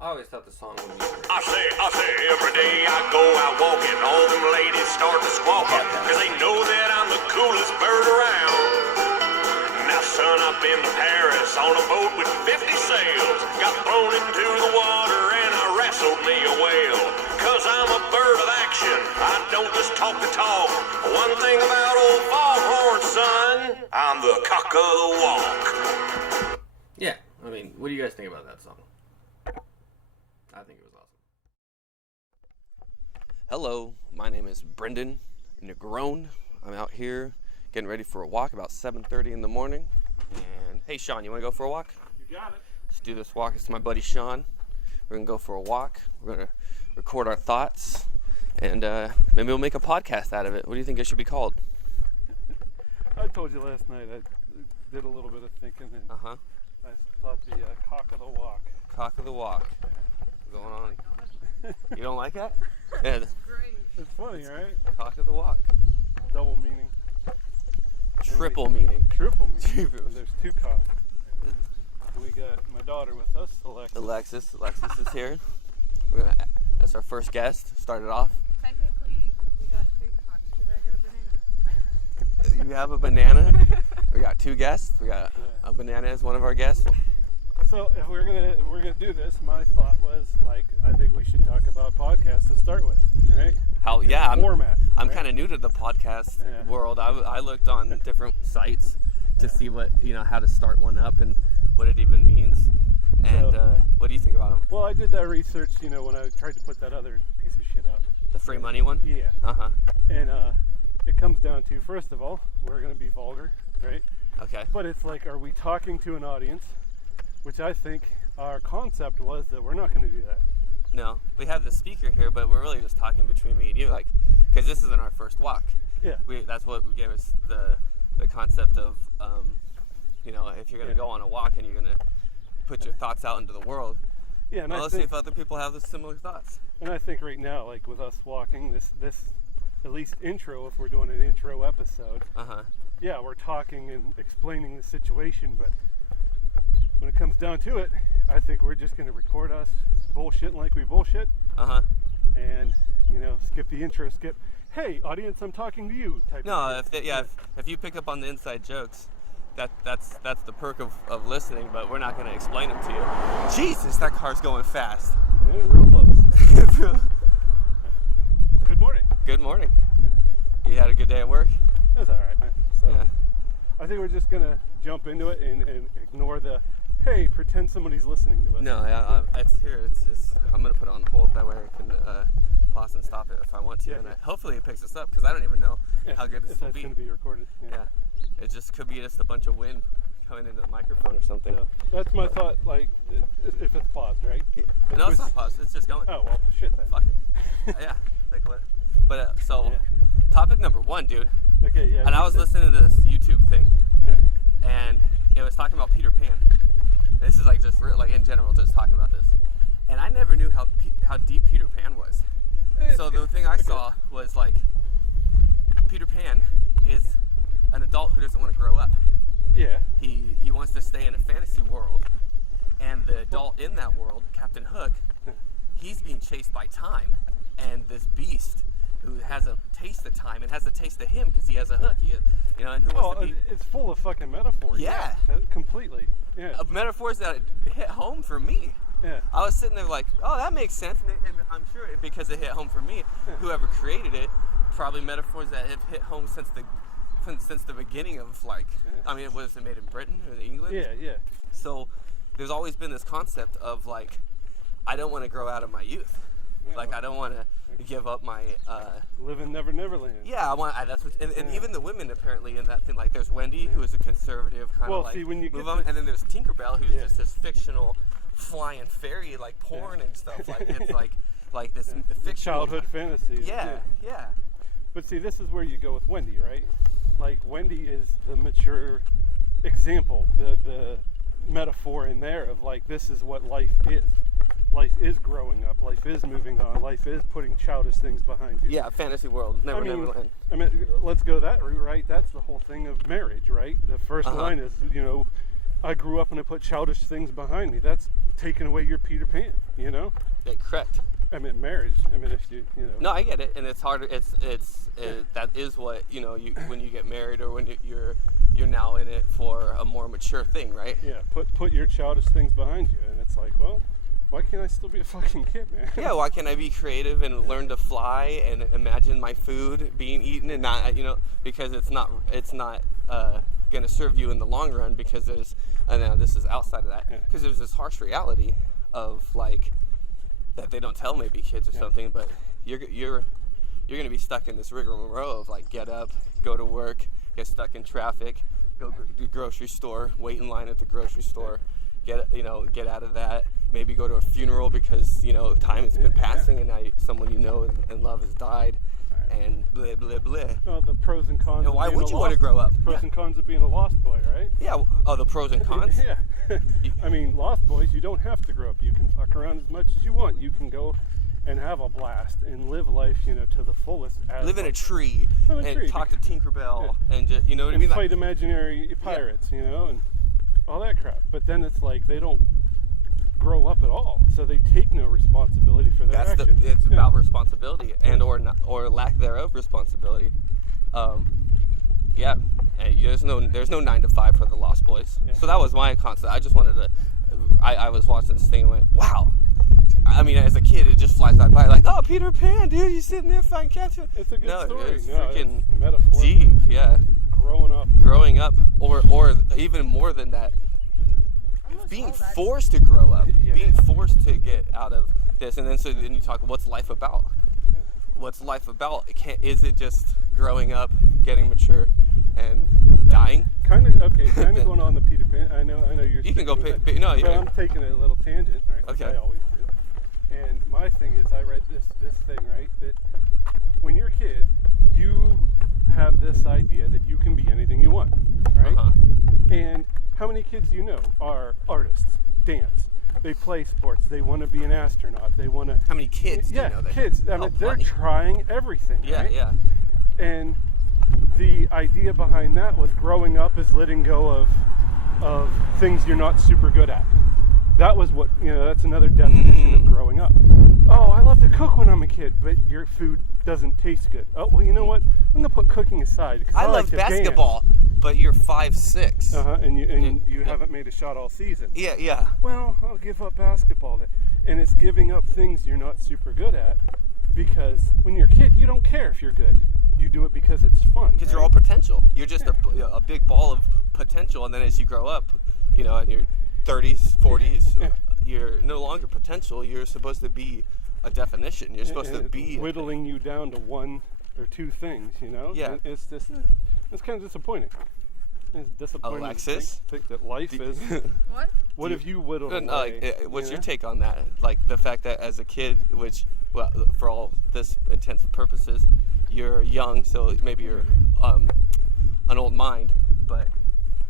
I always thought the song would be great. I say, every day I go out walking, all them ladies start to squawking, cause they know that I'm the coolest bird around. Now son, I've been to Paris on a boat with 50 sails, got thrown into the water and I wrestled me a whale. Cause I'm a bird of action, I don't just talk the talk. One thing about old Foghorn, son, I'm the cock of the walk. Yeah, I mean, what do you guys think about that song? I think it was awesome. Hello, my name is Brendan Negron. I'm out here getting ready for a walk about 7:30 in the morning. And hey, Shaun, you want to go for a walk? You got it. Let's do this walk. It's my buddy Shaun. We're going to go for a walk. We're going to record our thoughts. And maybe we'll make a podcast out of it. What do you think it should be called? I told you last night I did a little bit of thinking and I thought the cock of the walk. Cock of the walk. What's going on? You don't like that? Yeah. That's great. It's funny, right? Cock of the walk. Double meaning. Triple meaning. Triple meaning. There's two cocks. And we got my daughter with us, Alexis. Alexis is here. That's our first guest. Started off. Technically, we got 3 cocks because I got a banana. You have a banana. We got 2 guests. We got a banana as one of our guests. So if we're gonna do this, my thought was like I think we should talk about podcasts to start with, right? Format. I'm kind of new to the podcast world. I looked on different sites to see what how to start one up and what it even means. And what do you think about them? Well, I did that research, when I tried to put that other piece of shit out. The free money one? Yeah. And it comes down to, first of all, we're gonna be vulgar, right? Okay. But it's like, are we talking to an audience? Which I think our concept was that we're not going to do that. No, we have the speaker here, but we're really just talking between me and you, because this isn't our first walk. Yeah. That's what gave us the concept of, if you're going to go on a walk and you're going to put your thoughts out into the world. Yeah, and let's see if other people have the similar thoughts. And I think right now, like with us walking, this at least intro, if we're doing an intro episode. Yeah, we're talking and explaining the situation, but when it comes down to it, I think we're just going to record us bullshitting like we bullshit. And, skip the intro, hey, audience, I'm talking to you type of thing. If you pick up on the inside jokes, that's the perk of listening, but we're not going to explain them to you. Jesus, that car's going fast. Yeah, real close. Good morning. Good morning. You had a good day at work? It was all right, man. So I think we're just going to jump into it and ignore the, hey, pretend somebody's listening to us. No, it's here. It's I'm going to put it on hold. That way I can pause and stop it if I want to. And hopefully it picks us up, because I don't even know how good this will be. It's going to be recorded. Yeah. It just could be just a bunch of wind coming into the microphone or something. So that's my thought, like, if it's paused, right? Yeah. No, it's not paused. It's just going. Oh, well, shit then. Fuck it. Yeah. Like what? But, topic number 1, dude. Okay, yeah. And I was listening to this YouTube thing, and it was talking about Peter Pan. This is like just in general, just talking about this. And I never knew how deep Peter Pan was. So the thing I saw was like, Peter Pan is an adult who doesn't want to grow up. Yeah. He wants to stay in a fantasy world, and the adult in that world, Captain Hook, he's being chased by time, and this beast who has a taste of time and has a taste of him because he has a hook. And who wants to be? It's full of fucking metaphors. Yeah. Completely. Yeah. Metaphors that hit home for me. Yeah. I was sitting there like, oh, that makes sense, and I'm sure because it hit home for me, whoever created it, probably metaphors that have hit home since the beginning of was it made in Britain or England? Yeah. So there's always been this concept of like, I don't want to grow out of my youth. Yeah, I don't want to give up my live in Neverland. Yeah, that's what, and even the women apparently in that thing. Like, there's Wendy, who is a conservative kind of when you move on, and then there's Tinkerbell, who's just this fictional flying fairy, like porn and stuff. Like it's like this fictional childhood fantasy. Yeah. But see, this is where you go with Wendy, right? Like, Wendy is the mature example, the metaphor in there of like, this is what life is. Life is growing up. Life is moving on. Life is putting childish things behind you. Yeah, fantasy world. Neverland. I mean, let's go that route, right? That's the whole thing of marriage, right? The first line is, I grew up and I put childish things behind me. That's taking away your Peter Pan, you know? Yeah, correct. I mean, marriage. I mean, if you know. No, I get it, and it's hard. That is what you know. You when you get married or when you're now in it for a more mature thing, right? Yeah, put your childish things behind you, and it's like, well, why can't I still be a fucking kid, man? Yeah, why can't I be creative and learn to fly and imagine my food being eaten and not, because it's not going to serve you in the long run, because there's, now this is outside of that, because there's this harsh reality of like that they don't tell maybe kids or something, but you're going to be stuck in this rigmarole of like get up, go to work, get stuck in traffic, go to the grocery store, wait in line at the grocery store, get out of that, maybe go to a funeral because time has been passing and now someone you know and love has died, and blah blah blah. Oh, the pros and cons. And why would you want to grow up? Pros and cons of being a lost boy, right? Yeah. Oh, the pros and cons. Yeah. I mean, lost boys, you don't have to grow up. You can fuck around as much as you want. You can go and have a blast and live life, to the fullest. Live in a tree and talk to Tinkerbell and just, what I mean? Fight imaginary pirates, and all that crap. But then it's like they don't grow up at all, so they take no responsibility for their actions. It's about responsibility and or lack thereof responsibility. There's no 9 to 5 for the Lost Boys. Yeah. So that was my concept. I just wanted to. I was watching this thing and went, wow. I mean, as a kid, it just flies by like, oh, Peter Pan, dude, you sitting there fighting capture. It's a good story. It's freaking metaphor. Deep, yeah. Growing up, or even more than that. Being forced to grow up, being forced to get out of this, and then you talk, what's life about? What's life about? Is it just growing up, getting mature, and dying? Kind of going on the Peter Pan. I know you're. You can go. But I'm taking a little tangent, right? Okay. I always do. And my thing is, I read this thing, right? That when you're a kid, you have this idea that you can be anything you want, right? Uh-huh. And how many kids do you know are artists, dance? They play sports. They want to be an astronaut. They want to. How many kids do you know that? Kids. I mean, they're trying everything. Yeah, right? yeah. And the idea behind that was growing up is letting go of things you're not super good at. That was what that's another definition of growing up. Oh, I love to cook when I'm a kid, but your food doesn't taste good. Oh, well, you know what? I'm gonna put cooking aside. I love basketball, but you're 5'6". And you haven't made a shot all season. Yeah, yeah. Well, I'll give up basketball then. And it's giving up things you're not super good at, because when you're a kid, you don't care if you're good. You do it because it's fun. Because you're all potential. You're just a big ball of potential, and then as you grow up, in your 30s, 40s, you're no longer potential. You're supposed to be a definition. You're supposed to be whittling you down to one or two things. Yeah. And it's just it's kind of disappointing. It's disappointing. Alexis, think that life is. What? What if you whittled away? What's your take on that? Like the fact that as a kid, which, well, for all this intents and purposes, you're young, so maybe you're an old mind, but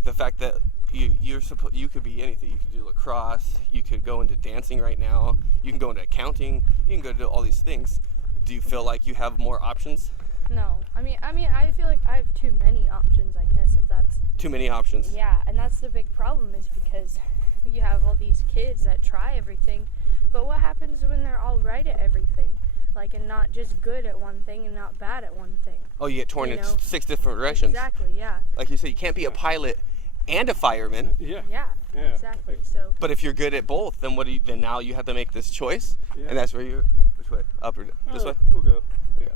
the fact that you could be anything. You could do lacrosse. You could go into dancing right now. You can go into accounting. You can go do all these things. Do you feel like you have more options? No. I mean, I feel like I have too many options, I guess, if that's... Too many options? Yeah, and that's the big problem, is because you have all these kids that try everything, but what happens when they're all right at everything? Like, and not just good at one thing and not bad at one thing. Oh, you get torn into 6 different directions. Exactly, yeah. Like you said, you can't be a pilot and a fireman. Yeah, exactly. So. But if you're good at both, then then now you have to make this choice, and that's where which way? Up or this way? We'll go. Yeah.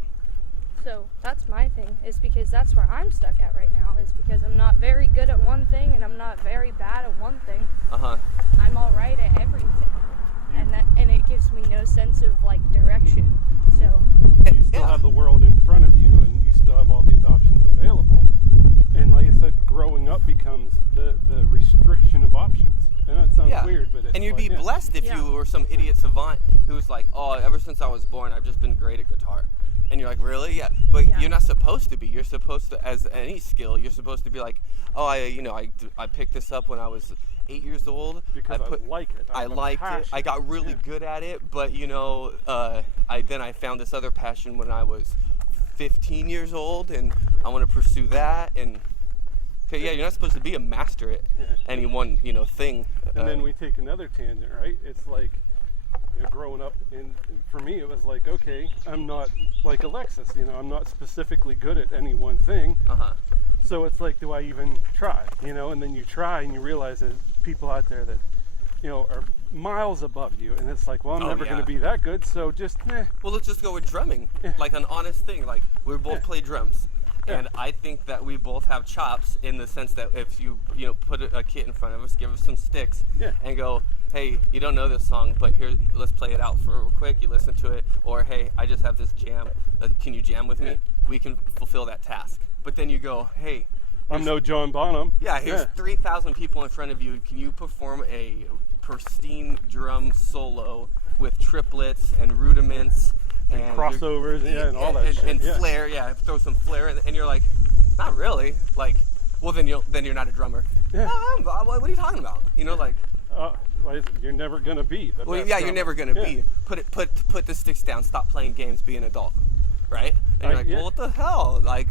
So that's my thing, is because that's where I'm stuck at right now, is because I'm not very good at one thing and I'm not very bad at one thing. I'm all right at everything, and it gives me no sense of like direction. So you still have the world in front of you, and you still have all these options available. And like I said, growing up becomes the restriction of options. I know it sounds weird, but it's and you'd be blessed if you were some idiot savant who's like, oh, ever since I was born, I've just been great at guitar. And you're like, really? Yeah. But you're not supposed to be. You're supposed to, as any skill, you're supposed to be like, oh, I picked this up when I was 8 years old. Because I like it. I liked it. I got really good at it. But, I found this other passion when I was 15 years old, and I want to pursue that. And Yeah, you're not supposed to be a master at any one, thing. And then we take another tangent, right? It's like, growing up, and for me, it was like, okay, I'm not like Alexis, I'm not specifically good at any one thing. So it's like, do I even try? And then you try and you realize there's people out there that, are miles above you, and it's like, well, I'm never going to be that good, so just Well, let's just go with drumming, like an honest thing. Like, we both play drums, and I think that we both have chops in the sense that if you put a kit in front of us, give us some sticks, and go, hey, you don't know this song, but here, let's play it out for real quick. You listen to it, or hey, I just have this jam. Can you jam with me? We can fulfill that task. But then you go, hey, I'm no John Bonham. Yeah, here's 3,000 people in front of you. Can you perform a pristine drum solo with triplets and rudiments and crossovers, and all that shit. And flair, throw some flair in, and you're like, not really. Like, well, then you're not a drummer. Yeah. What are you talking about? You're never gonna be the best you're never gonna be. Put the sticks down. Stop playing games. Be an adult, right? And you're like, well, what the hell? Like,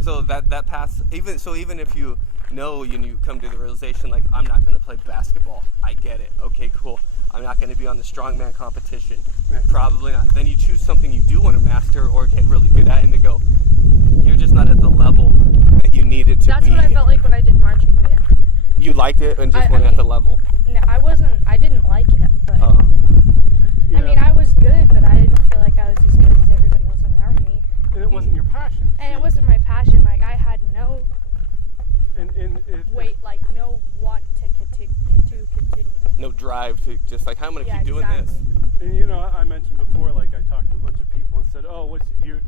so that path. Even if you know and you come to the realization, like, I'm not gonna play basketball. I get it. Okay, cool. I'm not gonna be on the strongman competition. Probably not. Then you choose something you do want to master or get really good at, and they go, you're just not at the level that you needed to be. That's what I felt like when I did marching band. You liked it and just weren't at the level. No, I didn't like it, but I was good, but I didn't feel like I was as good as everybody else around me. And it wasn't your passion. And it wasn't my passion. Like, I had no no want to continue. No drive to just like, how am I gonna keep doing this? And I mentioned before, like, I talked to a bunch of people and said, oh, what's your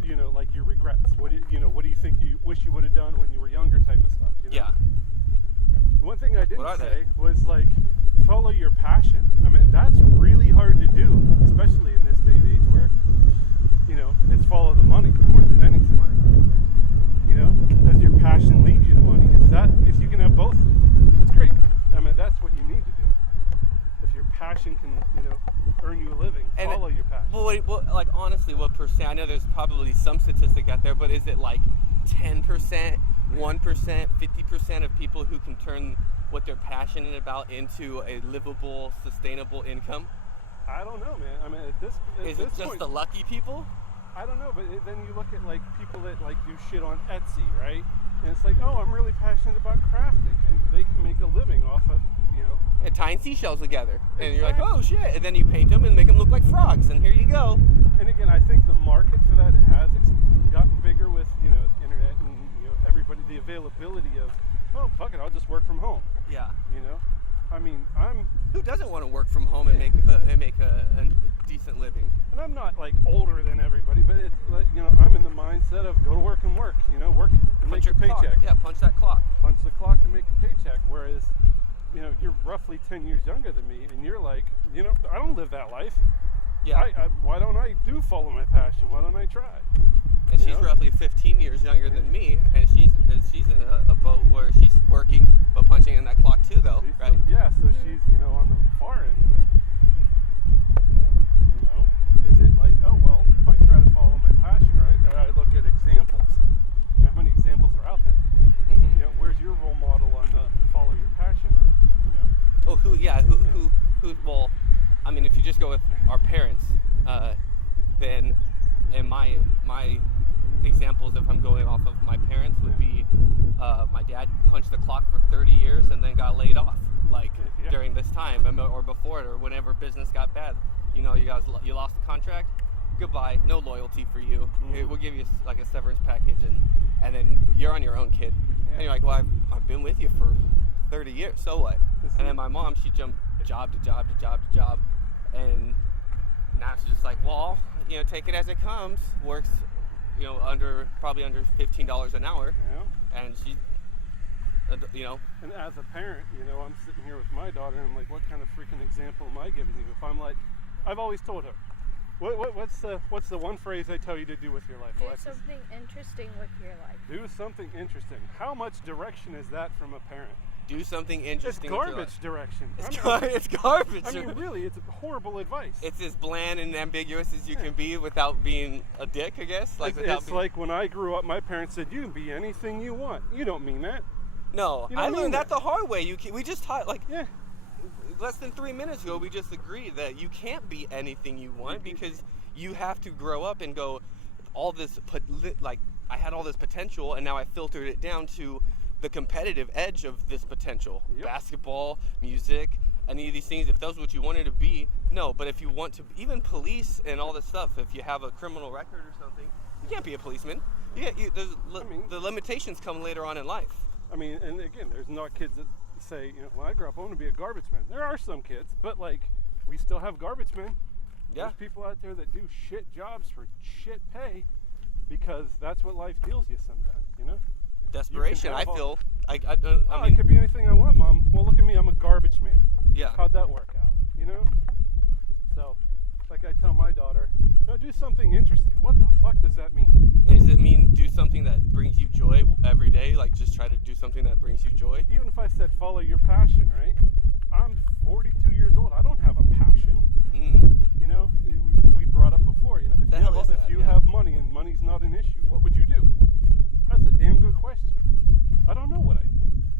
regrets? What do you think you wish you would have done when you were younger, type of stuff? Yeah. One thing I didn't say was, like, follow your passion. I mean, that's really hard to do, especially in this day and age where, it's follow the money more than anything. Does your passion lead you to money? If you can have both, that's great. I mean, that's what you need to do. If your passion can, earn you a living, follow your passion. Well, like, honestly, what percent? I know there's probably some statistic out there, but is it like 10%, 1%, 50% of people who can turn what they're passionate about into a livable, sustainable income? I don't know, man. I mean, is it just the lucky people? I don't know, but then you look at, like, people that, like, do shit on Etsy, right? And it's like, oh, I'm really passionate about crafting, and they can make a living off of, and tying seashells together. And you're like, oh shit, and then you paint them and make them look like frogs, and here you go. And again, I think the market for that has gotten bigger with, internet and, everybody, the availability of, oh, fuck it, I'll just work from home. Yeah. I mean, who doesn't want to work from home and make a decent living? And I'm not, like, older than everybody, but it's like, I'm in the mindset of go to work and work, work and make your paycheck. Clock. Yeah, punch that clock. Punch the clock and make a paycheck. Whereas, you're roughly 10 years younger than me, and you're like, I don't live that life. Yeah. Why don't I follow my passion? Why don't I try? And she's roughly 15 years younger than me, and she's in a boat where she's working but punching in that clock too, though, right? So she's on the far end of it. And, is it like, oh well, if I try to follow my passion, or I look at examples, how many examples are out there? Mm-hmm. Where's your role model on the follow your passion? Oh, who? Well, I mean, if you just go with our parents, then, and my examples, if I'm going off of my parents, would be my dad punched the clock for 30 years and then got laid off, like, during this time, or before it, or whenever business got bad. You lost the contract, goodbye, no loyalty for you. Mm-hmm. We'll give you like a severance package, and then you're on your own, kid. And you're like, well, I've been with you for 30 years, so what? And then my mom, she jumped job to job to job to job, and now she's just like, well, take it as it comes, works, probably under $15 an hour, and she, And as a parent, I'm sitting here with my daughter, and I'm like, what kind of freaking example am I giving you? If I'm like, I've always told her, what's the one phrase I tell you to do with your life, Alexis? Do something interesting with your life. Do something interesting. How much direction is that from a parent? Do something interesting. It's garbage direction. It's garbage. I mean, really, it's horrible advice. It's as bland and ambiguous as you can be without being a dick, I guess. Like, it's like when I grew up, my parents said, you can be anything you want. You don't mean that. No, You don't I mean learned that that. the hard way. We just taught, like, Yeah. less than 3 minutes ago, we just agreed that you can't be anything you want because you have to grow up and go, all this, like, I had all this potential, and now I filtered it down to the competitive edge of this potential. Yep. Basketball, music, any of these things, if that's what you wanted to be, no. But if you want to, even police and all this stuff, if you have a criminal record or something, you can't be a policeman. The limitations come later on in life. I mean, and again, there's not kids that say, when I grow up, I want to be a garbage man. There are some kids, but like, we still have garbage men. Yeah. There's people out there that do shit jobs for shit pay because that's what life deals you sometimes, Desperation, I feel. I I mean, could be anything I want, Mom. Well, look at me, I'm a garbage man. yeah. How'd that work out, So, like I tell my daughter, no, do something interesting. What the fuck does that mean? Does it mean do something that brings you joy every day? Like, just try to do something that brings you joy? Even if I said follow your passion, right? I'm 42 years old. I don't have a passion. We brought up before, if you have money and money's not an issue, what would you do? That's a damn good question. I don't know what I do.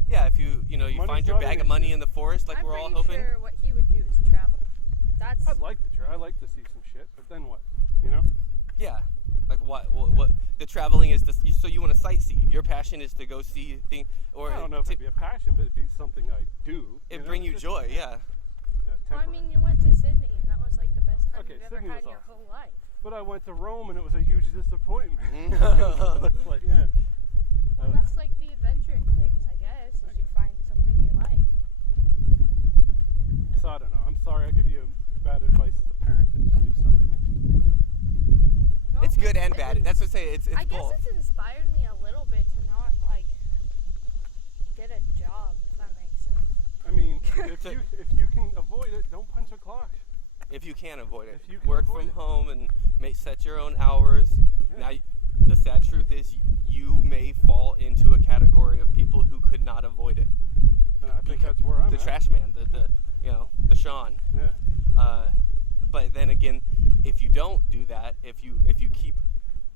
Yeah, if you find your bag of money in the forest, like I'm we're all pretty hoping. sure what he would do is travel. I'd like to try. I like to see some shit, but then what? Yeah. Like what the traveling is this, so you want to sightsee. Your passion is to go see things, or I don't know if it'd be a passion, but it'd be something I do. It bring you joy, yeah. Well, I mean, you went to Sydney, and that was like the best time you've ever Sydney had was in your awesome. whole life. But I went to Rome, and it was a huge disappointment. It's like, Well, that's like the adventuring things, I guess, is you find something you like. So I don't know. I'm sorry I give you bad advice as a parent to do something interesting. But No, It's good and bad. That's what I say. It's I guess both. it's inspired me a little bit to not get a job, if that makes sense. I mean, if you can avoid it, don't punch a clock. If you can avoid it, If you can work avoid from it. home and set your own hours. Yeah. Now, the sad truth is, you may fall into a category of people who could not avoid it. And I think that's where I'm The at. trash man, the Shaun. Yeah. But then again, if you don't do that, if you keep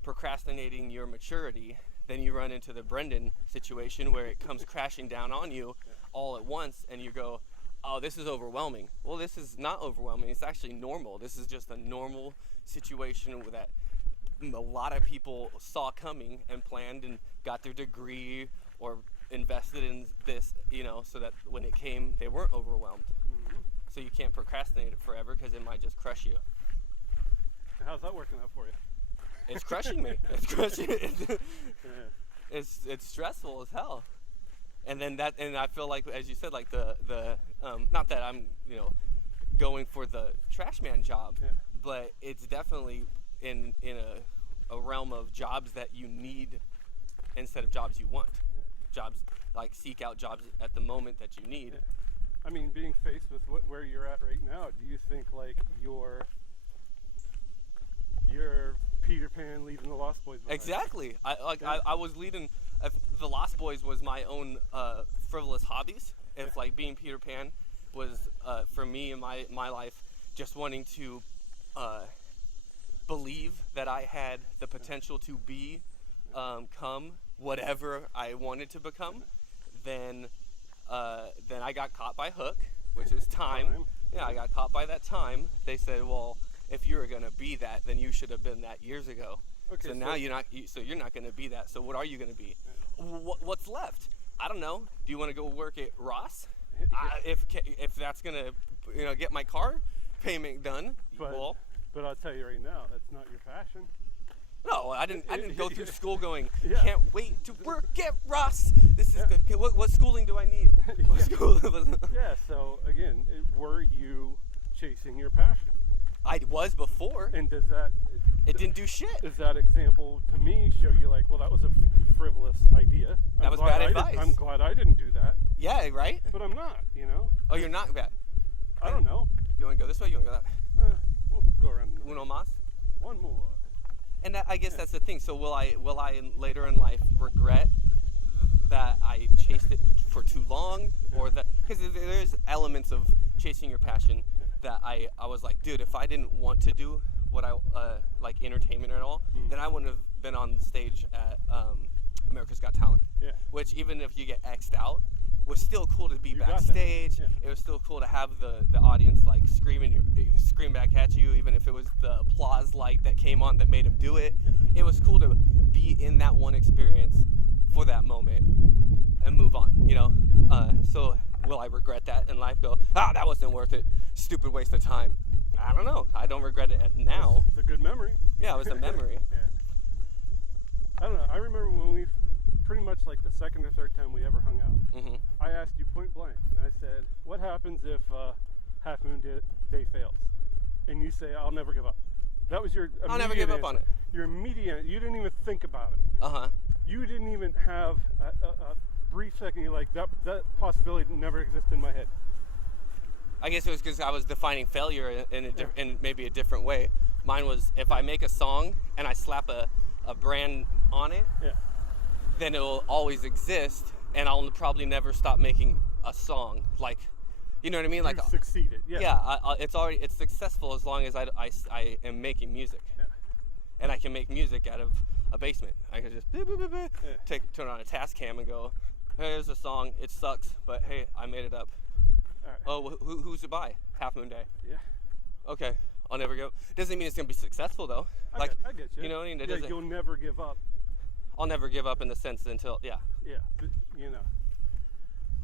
procrastinating your maturity, then you run into the Brendan situation where it comes crashing down on you all at once, and you go, oh, this is overwhelming. Well, this is not overwhelming. It's actually normal. This is just a normal situation that a lot of people saw coming and planned and got their degree or invested in this, so that when it came, they weren't overwhelmed. Mm-hmm. So you can't procrastinate it forever because it might just crush you. How's that working out for you? It's crushing me. It's crushing. Yeah. It's stressful as hell. And then and I feel like, as you said, like the not that I'm going for the trash man job, but it's definitely in a realm of jobs that you need instead of jobs you want. Jobs, like, seek out jobs at the moment that you need. I mean, being faced with where you're at right now, do you think like you're Peter Pan leaving the Lost Boys behind? Exactly. I was leading. The Lost Boys was my own frivolous hobbies. If like being Peter Pan was for me in my life, just wanting to believe that I had the potential to become whatever I wanted to become, then I got caught by hook, which is time. Yeah, I got caught by that time. They said, well, if you're gonna be that, then you should have been that years ago. Okay, so now you're not. So you're not gonna be that. So what are you gonna be? What's left? I don't know. Do you want to go work at Ross? If that's gonna get my car payment done. But I'll tell you right now, that's not your passion. No, I didn't go through school going, Yeah. can't wait to work at Ross. This is good. What schooling do I need? What school? Yeah, so again, were you chasing your passion? I was before. And does that... It didn't do shit. Does that example to me show you like, well, that was a frivolous idea. That was bad advice. I'm glad I didn't do that. Yeah, right? But I'm not, Oh, you're not bad. I don't know. You want to go this way? You want to go that? We'll go around. Uno más? One more. And I guess that's the thing. So will I later in life regret that I chased it for too long, or that, because there's elements of chasing your passion that I was like, dude, if I didn't want to do what I like entertainment at all, then I wouldn't have been on the stage at America's Got Talent. Yeah. Which, even if you get X'd out, was still cool to be You got that. backstage. Yeah. It was still cool to have the audience like scream back at you, even if it was the applause light that came on that made him do it. It was cool to be in that one experience for that moment and move on, you know? So will I regret that in life? Go, that wasn't worth it. Stupid waste of time. I don't know. I don't regret it now. It's a good memory. Yeah, it was a memory. Yeah. I don't know. I remember when we, pretty much like the second or third time we ever hung out, Mm-hmm. I asked you point blank, and I said, what happens if Half Moon Day fails? And you say, I'll never give up. That was your immediate I'll never give up on answer. it. Your immediate, you didn't even think about it. Uh-huh. You didn't even have a brief second, you're like, that possibility never existed in my head. I guess it was because I was defining failure in maybe a different way. Mine was, if I make a song and I slap a brand on it, Yeah. then it will always exist, and I'll probably never stop making a song. Like, you know what I mean? Like, You've succeeded. Yeah. yeah, it's successful as long as I am making music, Yeah. and I can make music out of a basement. I can just Yeah. turn on a task cam and go, here's a song. It sucks, but hey, I made it up. All right. Oh, who's it by? Half Moon Day. Yeah. Okay, I'll never go. Doesn't mean it's gonna be successful though. I get you. You know what I mean? It Yeah, doesn't. you'll never give up. I'll never give up in the sense until Yeah, but, you know.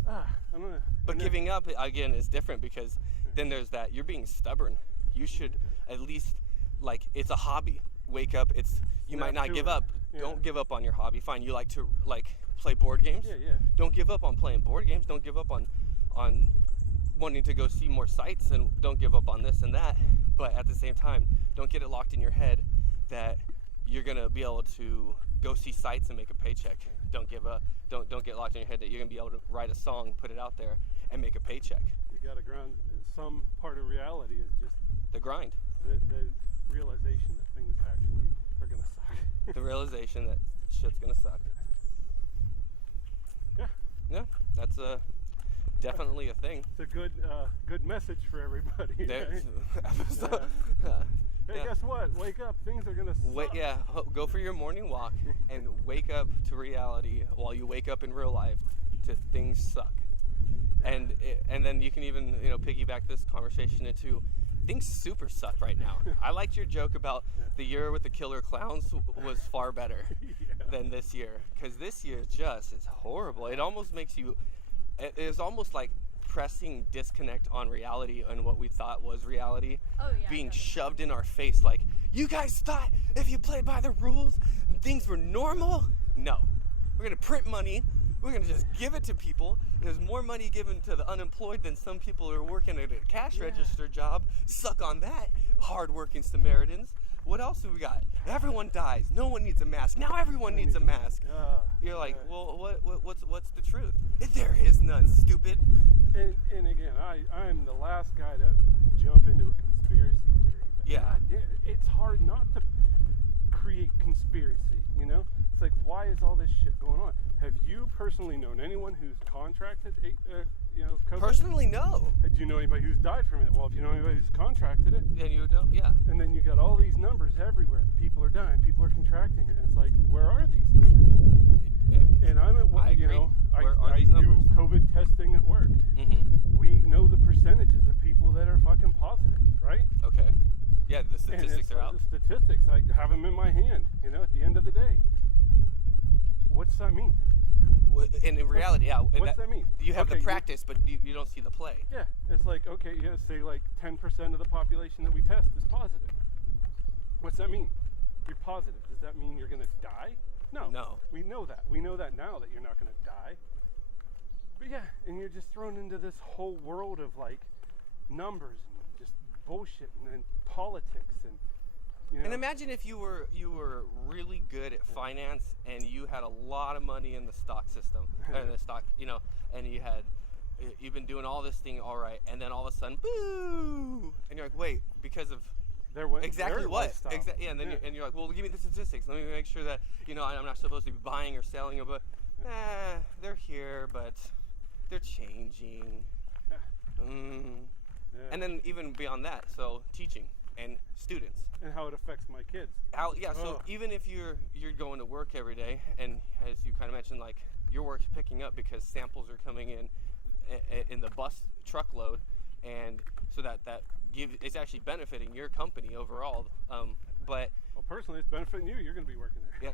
I don't know. But And then- giving up again is different because then there's that you're being stubborn. You should at least, like, it's a hobby. Wake up. You Snap might not to give it. up. Yeah. Don't give up on your hobby. Fine. You like to play board games. Yeah. Don't give up on playing board games. Don't give up on wanting to go see more sights, and don't give up on this and that. But at the same time, don't get it locked in your head that you're gonna be able to go see sights and make a paycheck. Don't give up. Don't get locked in your head that you're gonna be able to write a song, put it out there, and make a paycheck. You got to ground. Some part of reality is just The grind. the realization that things actually are going to suck. The realization that shit's gonna suck. Yeah. Yeah, that's definitely a thing. It's a good message for everybody. There's- Right? Hey, Yeah. guess what? Wake up. Things are going to suck. Go for your morning walk and wake up to reality while you wake up in real life to things suck. And then you can even, piggyback this conversation into things super suck right now. I liked your joke about the year with the killer clowns was far better than this year, because this year just is horrible. It almost makes you, it is almost like pressing disconnect on reality and what we thought was reality being shoved in our face, like, you guys thought if you played by the rules things were normal? No, we're gonna print money, we're gonna just give it to people. There's more money given to the unemployed than some people who are working at a cash register job. Suck on that, hard-working Samaritans. What else do we got? Everyone dies. No one needs a mask. Now everyone needs a mask. You're like, well, what's the truth? There is none, stupid. And again, I'm the last guy to jump into a conspiracy theory. But Yeah. God, it's hard not to create conspiracy, you know? It's like, why is all this shit going on? Have you personally known anyone who's contracted, COVID? Personally, no. Do you know anybody who's died from it? Well, if you know anybody who's contracted it, Then you don't, yeah. and then you got all these numbers everywhere. The people are dying, people are contracting it. And it's like, where are these numbers? And I'm at work, I agree. Where are I these do numbers? COVID testing at work. Mm-hmm. We know the percentages of people that are fucking positive, right? Okay. Yeah, the And statistics it's are out. The statistics, I have them in my hand, at the end of the day. What's that mean? And in reality, yeah. What's that mean? You have Okay, the practice, but you don't see the play. Yeah, it's like, okay, say like 10% of the population that we test is positive. What's that mean? You're positive. Does that mean you're going to die? No. No. We know that. We know that now that you're not going to die. But yeah, and you're just thrown into this whole world of like numbers and just bullshit and then politics and And imagine if you were really good at finance and you had a lot of money in the stock system, in the stock, and you've been doing all this thing all right, and then all of a sudden, boo, and you're like, wait, because of exactly what? Yeah, and then you're like, well, give me the statistics. Let me make sure that I'm not supposed to be buying or selling, but they're here, but they're changing. And then even beyond that, so teaching and students. And how it affects my kids. So even if you're going to work every day, and as you kind of mentioned, like your work's picking up because samples are coming in the bus truckload, and so that it's actually benefiting your company overall. But personally, it's benefiting you. You're going to be working there.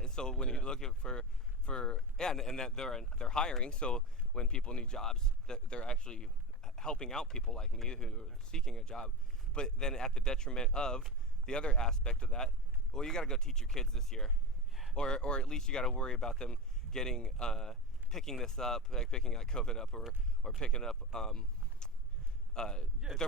And so when you look at and that they're hiring, so when people need jobs, they're actually helping out people like me who are seeking a job. But then at the detriment of the other aspect of that, well, you got to go teach your kids this year, or at least you got to worry about them getting picking this up, like picking like COVID up, or picking up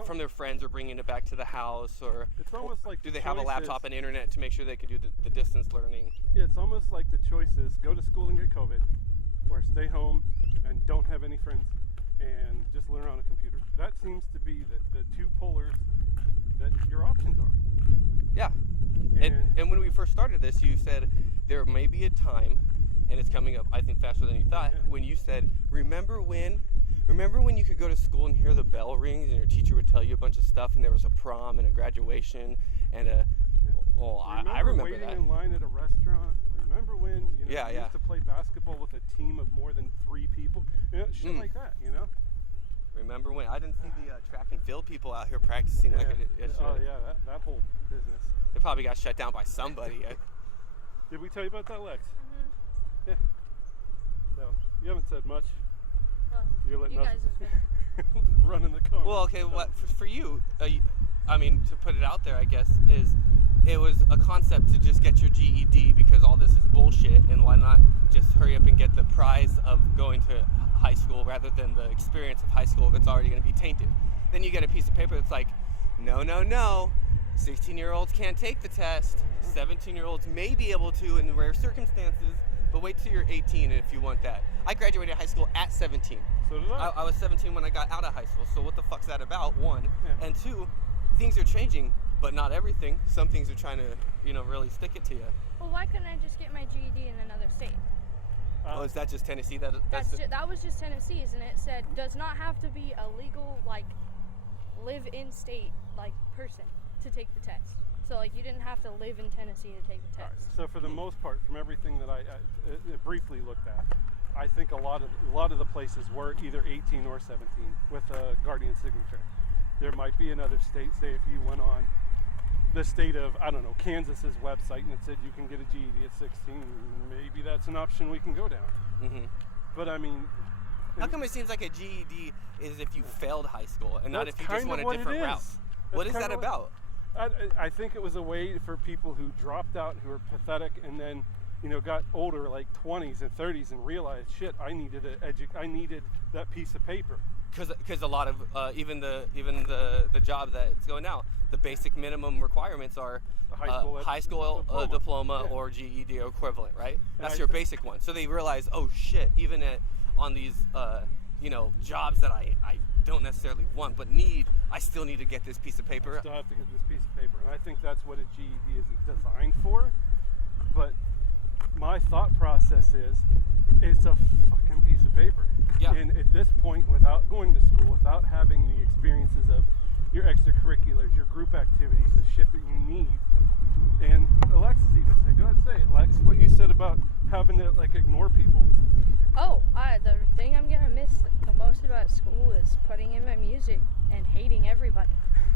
from their friends, or bringing it back to the house, or it's almost like do they have a laptop and internet to make sure they can do the distance learning? Yeah, it's almost like the choice is go to school and get COVID, or stay home and don't have any friends and just learn on a computer. That seems to be the two polars that your options are. Yeah. And when we first started this, you said there may be a time, and it's coming up, I think, faster than you thought, when you said, remember when you could go to school and hear the bell rings and your teacher would tell you a bunch of stuff, and there was a prom and a graduation and I remember waiting that. in line at a restaurant. Remember when you used to play basketball with a team of more than 3 people? Shit like that, Remember when I didn't see the track and field people out here practicing like I did yesterday? Oh yeah, that whole business. They probably got shut down by somebody. Did we tell you about that, Lex? Mm-hmm. Yeah. So you haven't said much. Well, You're letting you guys have been running the car. Well, okay. What for you? I mean, to put it out there, I guess it was a concept to just get your GED because all this is bullshit, and why not just hurry up and get the prize of going to high school rather than the experience of high school if it's already going to be tainted. Then you get a piece of paper that's like, no, 16-year-olds can't take the test. 17-year-olds may be able to in rare circumstances, but wait till you're 18 if you want that. I graduated high school at 17. So did I. I was 17 when I got out of high school, so what the fuck's that about, one? Yeah. And two, things are changing, but not everything. Some things are trying to, really stick it to you. Well, why couldn't I just get my GED in another state? Is that just Tennessee? That was just Tennessee's, and it said does not have to be a legal, live-in state, person to take the test. So, you didn't have to live in Tennessee to take the test. Right. So for the most part, from everything that I briefly looked at, I think a lot of the places were either 18 or 17 with a guardian signature. There might be another state, say if you went on the state of, Kansas's website and it said you can get a GED at 16, maybe that's an option we can go down. Mm-hmm. But I mean... How come it seems like a GED is if you failed high school and not if you just went a different route? What is that about? I think it was a way for people who dropped out, who were pathetic, and then, got older, like 20s and 30s, and realized, shit, I needed that piece of paper. Because a lot of even the job that's going now, the basic minimum requirements are high school diploma or GED or equivalent, right? That's your basic one. So they realize, oh shit, even on these jobs that I don't necessarily want but need, I still need to get this piece of paper. I still have to get this piece of paper, and I think that's what a GED is designed for. But my thought process is, it's a fucking piece of paper. Yeah. And at this point, without going to school, without having the experiences of your extracurriculars, your group activities, the shit that you need, and Alexis even said, go ahead and say it, Lex, what you said about having to ignore people. Oh, the thing I'm gonna miss the most about school is putting in my music and hating everybody.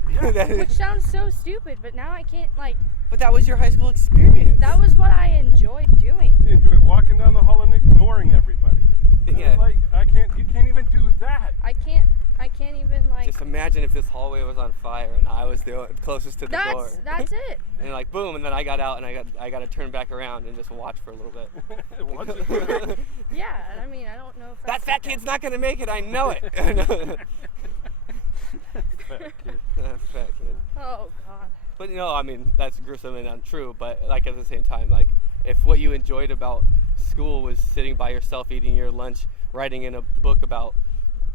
Yeah. Which sounds so stupid, but now I can't But that was your high school experience. That was what I enjoyed doing. You enjoy walking down the hall and ignoring everybody. Yeah. You can't even do that. I can't even Just imagine if this hallway was on fire and I was the closest to the door. That's it. And boom, and then I got out and I got to turn back around and just watch for a little bit. Yeah, I mean, I don't know if that fat kid's not gonna make it. I know it. That fat kid. Oh God. But I mean, that's gruesome and untrue. But at the same time, if what you enjoyed about school was sitting by yourself, eating your lunch, writing in a book about,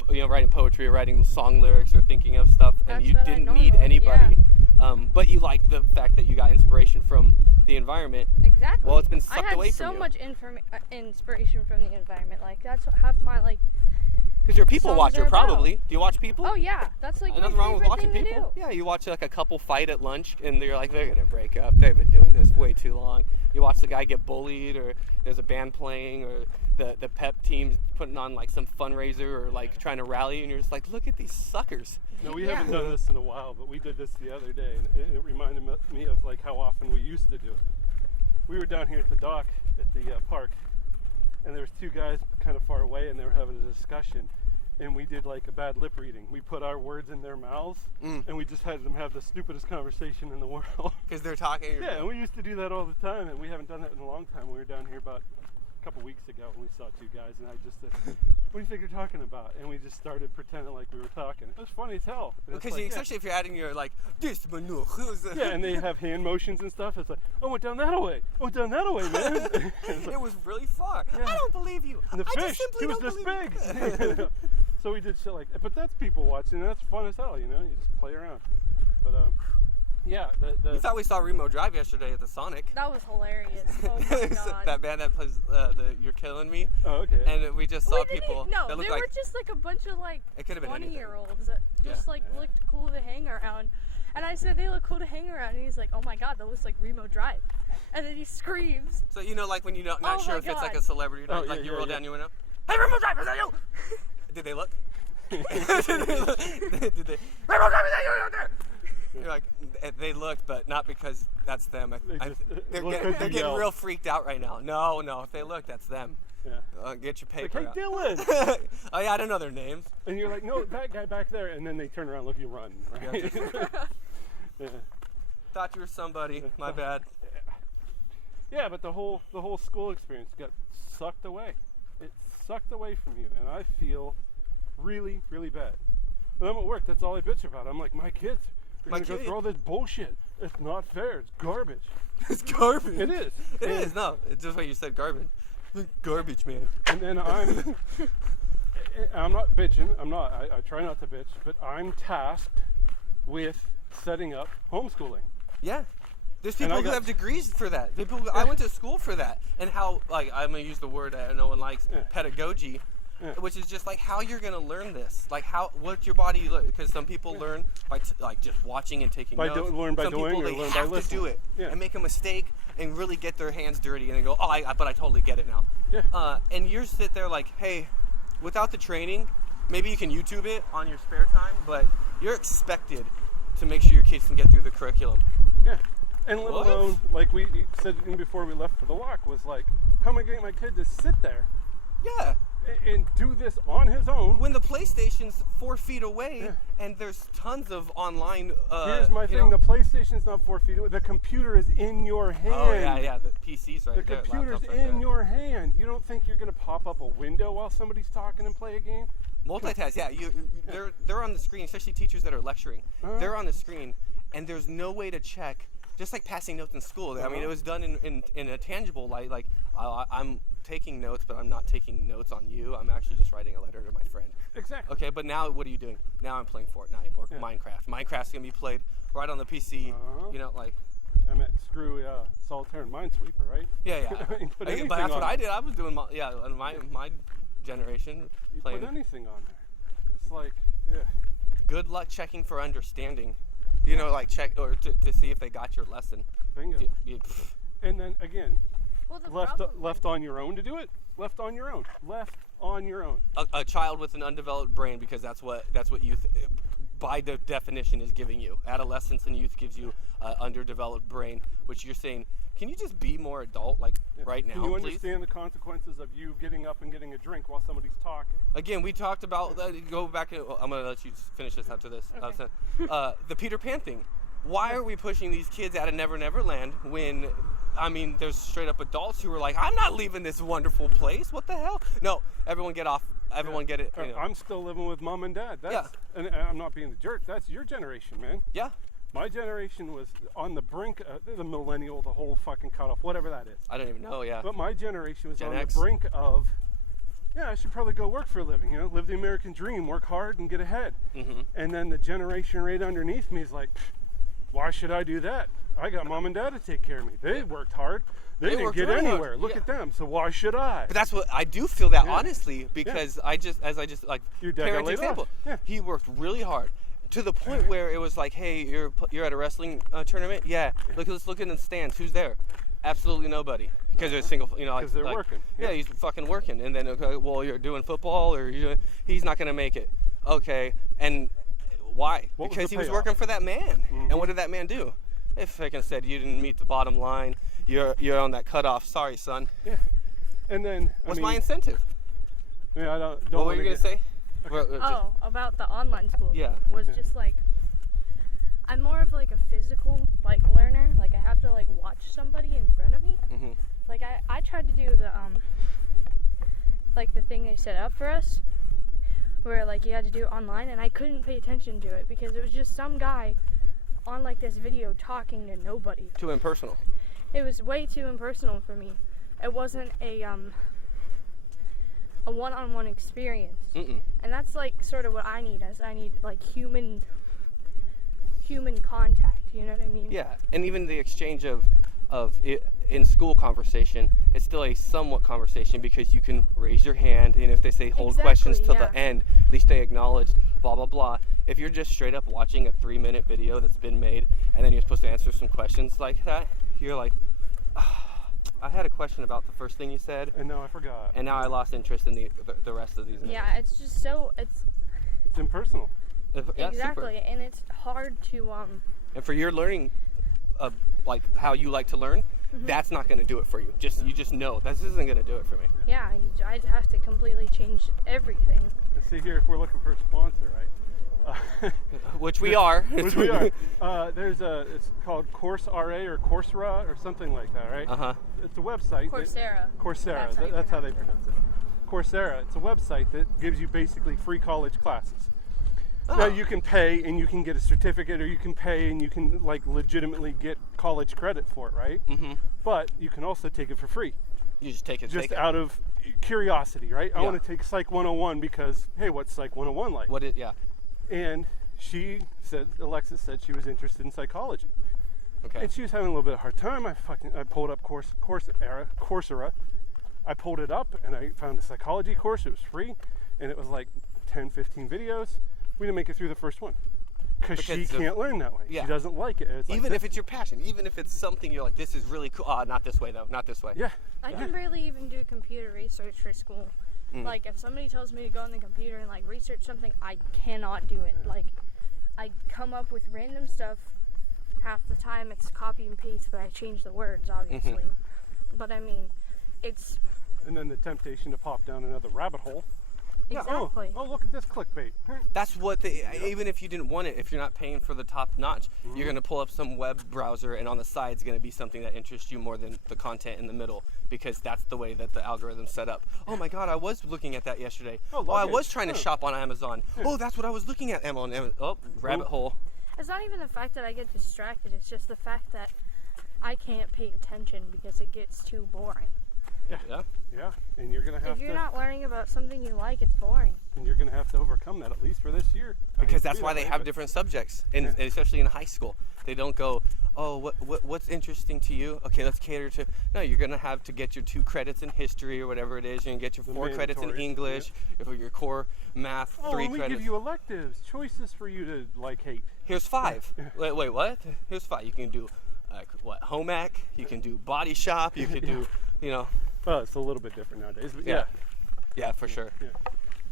writing poetry or writing song lyrics or thinking of stuff, and you didn't need anybody, but you liked the fact that you got inspiration from the environment. Exactly. Well, it's been sucked away from you. I had so much inspiration from the environment. That's half my Because you're a people songs watcher, are about. probably. Do you watch People? Oh yeah, that's like And my nothing wrong with favorite watching thing to People. do. Yeah, you watch like a couple fight at lunch, and you're like, they're gonna break up. They've been doing this way too long. You watch the guy get bullied, or there's a band playing, or the pep team's putting on like some fundraiser, or like trying to rally, and you're just like, look at these suckers. No, we Yeah. haven't done this in a while, but we did this the other day, and it reminded me of like how often we used to do it. We were down here at the dock at the park, and there was two guys kind of far away, and they were having a discussion, and we did like a bad lip reading. We put our words in their mouths, and we just had them have the stupidest conversation in the world. Because they're talking. Yeah, and we used to do that all the time, and we haven't done that in a long time. We were down here about a couple weeks ago, and we saw two guys, and I just said, what do you think you're talking about? And we just started pretending like we were talking. It was funny as hell. And it's Because like, especially if you're adding your like this manuch. yeah, and they have hand motions and stuff. It's like, I went down that way. I went down that way, man. It was really far. Yeah. I don't believe you. And the I fish, just simply he was don't this believe big. So we did shit like that. But that's people watching. And that's fun as hell, you know? You just play around. But, yeah. We thought we saw Remo Drive yesterday at the Sonic. That was hilarious. Oh my god. That band that plays the You're Killing Me. Oh, okay. And we just saw We didn't- people No, that they looked were like just like a bunch of like It could've been anything. 20-year-olds that just Yeah. like looked cool to hang around. And I said they look cool to hang around, and he's like, "Oh my god, that looks like Remo Drive." And then he screams. So you know, like when you're not Oh sure my if it's like God. a celebrity, Oh, like yeah, you yeah, roll yeah. down your window. Hey, Remo Drive, is that you? Did they look? Did they? Remo Drive, is that you out there? You're like, they looked, but not because that's them. They're look getting, like they're you getting yelled. real freaked out right now. No, if they look, that's them. Yeah. Get your Like, paper hey, out. Dylan! Oh yeah, I don't know their names. And you're like, no, that guy back there. And then they turn around, look, you run. Right? Yeah. Thought you were somebody. My bad. Yeah, but the whole school experience got sucked away. It sucked away from you, and I feel really, really bad. When I'm at work, that's all I bitch about. I'm like, my kids are My going to go kid- through all this bullshit. It's not fair. It's garbage. It's garbage. It is. It And- is. No, it's just what you said. Garbage. Garbage, man. And then I'm not bitching. I'm not. I try not to bitch, but I'm tasked with setting up homeschooling. Yeah. There's And people I who got- have degrees for that. I went to school for that. And how, like, I'm going to use the word that no one likes, Yeah. pedagogy, Yeah. which is just like how you're going to learn this. Like, what's your body learn? Because some people learn by, like, just watching and taking By notes. learn by some doing people, or they learn by have to listening. do it Yeah. and make a mistake and really get their hands dirty and they go, but I totally get it now. Yeah. And you're sit there like, hey, without the training, maybe you can YouTube it on your spare time, but you're expected to make sure your kids can get through the curriculum. Yeah. And let What? alone, like we said before we left for the walk, was like, how am I getting my kid to sit there Yeah. and do this on his own? When the PlayStation's 4 feet away Yeah. and there's tons of online. Here's my thing: the PlayStation's not 4 feet away. The computer is in your hand. Oh yeah, the PC's right The there. computer's laptop's right in there. your hand. You don't think you're gonna pop up a window while somebody's talking and play a game? Multitask, yeah. They're on the screen, especially teachers that are lecturing. Uh-huh. They're on the screen, and there's no way to check. Just like passing notes in school. I mean, it was done in a tangible light. Like I'm taking notes, but I'm not taking notes on you. I'm actually just writing a letter to my friend. Exactly. Okay, but now what are you doing? Now I'm playing Fortnite or Minecraft. Minecraft's gonna be played right on the PC. Uh-huh. You know, like. I meant screw Solitaire and Minesweeper, right? Yeah. You put Okay, anything but that's what on I it. did. I was doing my generation You playing. put anything on there. It's like, yeah. Good luck checking for understanding. You know, like check or to see if they got your lesson. Bingo. Pff. And then again, Well, the left problem, on your own to do it. Left on your own. Left on your own. A child with an undeveloped brain, because that's what youth by the definition is giving you. Adolescence and youth gives you underdeveloped brain, which you're saying, can you just be more adult, like right now, Can you please? understand the consequences of you getting up and getting a drink while somebody's talking? Again, we talked about go back. I'm gonna let you finish this after this. The Peter Pan thing. Why are we pushing these kids out of Never Never Land when, I mean, there's straight up adults who are like, I'm not leaving this wonderful place. What the hell? No, everyone get off. Everyone get it. You know. I'm still living with mom and dad. That's, and I'm not being the jerk. That's your generation, man. Yeah. My generation was on the brink, the millennial, the whole fucking cutoff, whatever that is. I don't even know. Yeah. But my generation was Gen on X? the brink of, I should probably go work for a living, live the American dream, work hard and get ahead. Mm-hmm. And then the generation right underneath me is like, why should I do that? I got mom and dad to take care of me. They worked hard. They didn't worked get really hard. anywhere. Look at them. So why should I? But that's what I do feel that Yeah. honestly, because I just like Your dad got parent laid example. off. Yeah. He worked really hard to the point where it was like, hey, you're at a wrestling tournament. Yeah. Let's look in the stands. Who's there? Absolutely nobody. Because they're single. You know, like Because they're working. Yeah, he's fucking working. And then okay, well, you're doing football, or he's not gonna make it. Okay, and why? What was Because the he was payoff? working for that man. And what did that man do? They fucking said you didn't meet the bottom line. You're on that cutoff. Sorry, son. Yeah. And then What's my incentive? I mean, I don't What were wanna you gonna get- say? Oh, about the online school. Yeah. Was just like, I'm more of like a physical like learner. Like I have to like watch somebody in front of me. Mhm. Like I tried to do the like the thing they set up for us, where like you had to do it online, and I couldn't pay attention to it because it was just some guy on like this video talking to nobody. Too impersonal. It was way too impersonal for me. It wasn't a one-on-one experience. Mm-mm. And that's like sort of what I need. I need like human contact. You know what I mean? Yeah, and even the exchange of it in school conversation, it's still a somewhat conversation because you can raise your hand, and if they say hold questions till the end, at least they acknowledged. Blah blah blah. If you're just straight up watching a 3-minute video that's been made, and then you're supposed to answer some questions like that, you're like, I had a question about the first thing you said, And now I forgot. and now I lost interest in the rest of these minutes. Yeah, it's just so it's impersonal. Yeah, exactly, super. and it's hard to And for your learning, like how you like to learn, that's not going to do it for you. You just know this isn't going to do it for me. yeah. I have to completely change everything. And see here, if we're looking for a sponsor, right? Which we are. Which we are. It's called Coursera or Coursera or something like that, right? Uh-huh. It's a website. Coursera. Coursera. That's how you That's how they pronounce pronounce it. Coursera. It's a website that gives you basically free college classes. Oh. Now you can pay and you can get a certificate, or you can pay and you can like legitimately get college credit for it, right? Mm-hmm. But you can also take it for free, You just take it. just out of curiosity, right? I Yeah. want to take Psych 101 because, hey, what's Psych 101 like? Yeah. And Alexis said she was interested in psychology. Okay. And she was having a little bit of a hard time. I pulled up Coursera. I pulled it up and I found a psychology course. It was free, and it was like 10, 15 videos. We didn't make it through the first one because she can't learn that way. Yeah. She doesn't like it. It's like Even if it's your passion, even if it's something you're like, this is really cool. Not this way though. Not this way. Yeah. I can barely even do computer research for school. Like if somebody tells me to go on the computer and like research something, I cannot do it. Like I come up with random stuff. Half the time it's copy and paste, but I change the words obviously. But I mean, it's And then the temptation to pop down another rabbit hole. exactly. Oh, look at this clickbait. That's what even if you didn't want it, if you're not paying for the top notch, you're going to pull up some web browser, and on the side is going to be something that interests you more than the content in the middle, because that's the way that the algorithm's set up. Oh my God, I was looking at that yesterday. Oh, I was trying to shop on Amazon. Oh, that's what I was looking at on Amazon. Oh, rabbit hole. It's not even the fact that I get distracted, it's just the fact that I can't pay attention because it gets too boring. Yeah. Yeah, and you're gonna have If you're not learning about something you like, it's boring. and you're gonna have to overcome that at least for this year. Because that's why they have different subjects, and especially in high school. They don't go, oh, what's interesting to you? Okay, let's cater to. No, you're gonna have to get your 2 credits in history or whatever it is. You're gonna get your 4 credits in English, for your core math, 3 and we credits. give you electives, choices for you to like hate. Here's 5. Wait, what? Here's 5. You can do home ec. You can do body shop. You can do, Well, it's a little bit different nowadays, but yeah, for sure. Yeah.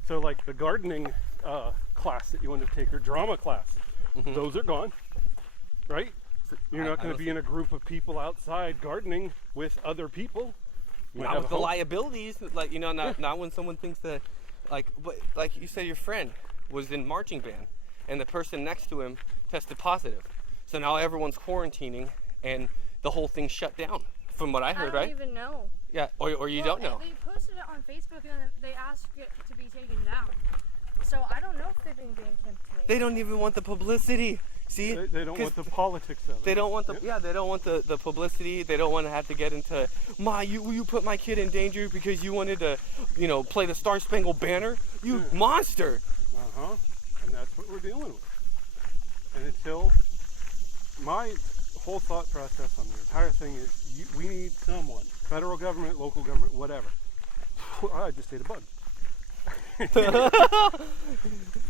So like the gardening class that you wanted to take, or drama class, those are gone, right? You're not going to be in a group of people outside gardening with other people. Not with the liabilities, like not when someone thinks that, like you said, your friend was in marching band, and the person next to him tested positive, so now everyone's quarantining, and the whole thing's shut down. From what I heard, right? I don't even know. Yeah, or you don't know. They posted it on Facebook and they asked it to be taken down. So I don't know if they've been being cancelled. They don't even want the publicity. See? They don't want the politics of it. They don't want they don't want the publicity. They don't want to have to get into, you put my kid in danger because you wanted to, play the Star Spangled Banner? You monster. And that's what we're dealing with. And until my whole thought process on the entire thing is we need someone, federal government, local government, whatever. I just ate a bug.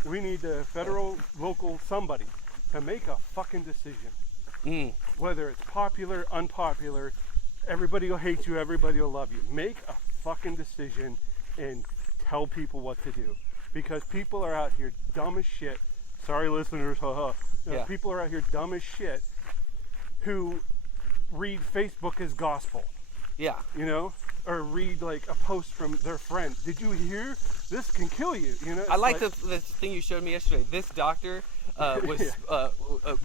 We need the federal, local, somebody to make a fucking decision. Whether it's popular, unpopular, everybody will hate you, everybody will love you. Make a fucking decision and tell people what to do. Because people are out here dumb as shit. Sorry, listeners, haha. People are out here dumb as shit who read Facebook as gospel. Yeah. You know? Or read like a post from their friend. Did you hear? This can kill you. You know. I like the thing you showed me yesterday. This doctor